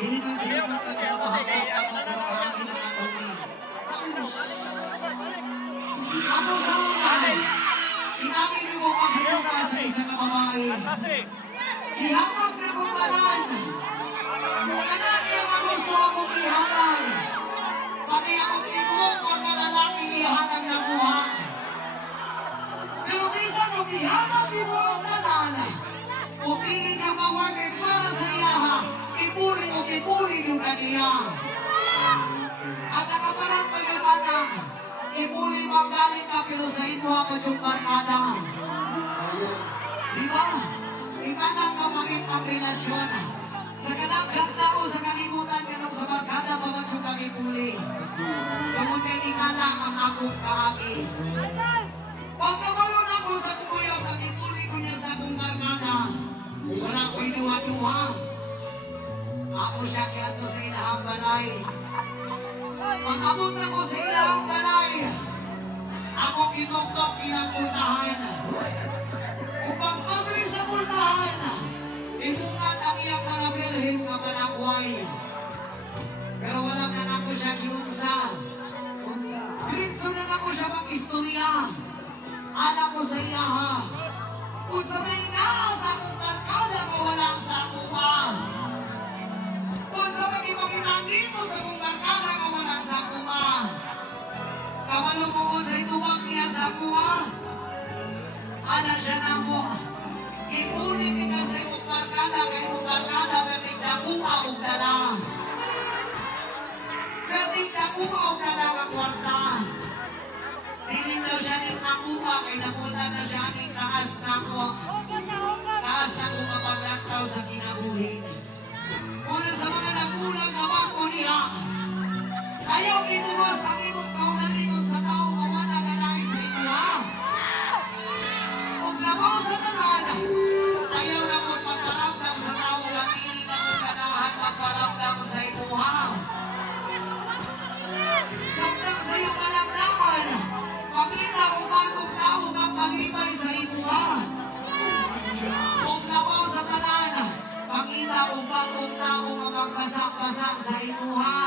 Iliman sa iyo ng pagkakahapon at pagkakahapon ng pagkakahapon. Ako sa una, inangin niyo mo paghiluga sa isang babae. Ihamag na mo tanan. Tanan niya ang gusto akong ihamag. Pati akong ibong ang malalaking ihamag na buha. Pero minsan kung ihamag mo ang tanan, upingin niya mawagin para sa iyaha, ibuli o ibuli niyo kaniya. At nakaparang pag-iwanag, ibuli magaling ka pero sa ito ako yung barkada. Diba? Ikanang kapangit ang relasyon. Sa kanang ganda o sa kalimutan kanong sa barkada mamagsyong kang ibuli. Kamon kay ikana ang akong kaagi. Pagkabalon ako sa kukuyaw, ang ibuli ko niya sa akong barkada. Wala ko inuha-duha. Ako siya kiyato sa ilahang balay. Pag-abot ako sa ilahang balay, ako kinoktok ilang puntahan. Upang abli sa puntahan, imungat ang iyang malabirhin nga manakway. Pero wala na ako siya giunsa. Gritso na ako siya mag-istorya. Anak ko sa iyaha. Kung sabihin na sa akong barkada nga walang sa akuha. Kung sabihin ipagitangin mo sa akong barkada nga walang sa akuha. Kamalungoon sa itubang niya sa akuha. Ana siya na mo. Ipunin kita sa imong barkada kay imong barkada berting dakuha o dala. Berting dakuha o dala nga kwarta. Dilim daw siya ng makuha kay napunta na siya ng taas na ko. Taas na ko kapaglantaw sa kinabuhin. Una sa mga nagulang na bako niya. Ayaw itugos ang imong kaunalingon sa tao mawana ka na sa inyo ha. Kung labaw sa tanan, ayaw na kong magkaramdam sa tao lagi na kong ganahan magkaramdam sa inyo ha. Samtang sa iyong malamdaman, pamita o bagong tao magpalibay sa imuha. Kung labaw sa tanan, pamita o bagong tao magpasak-pasak sa imuha.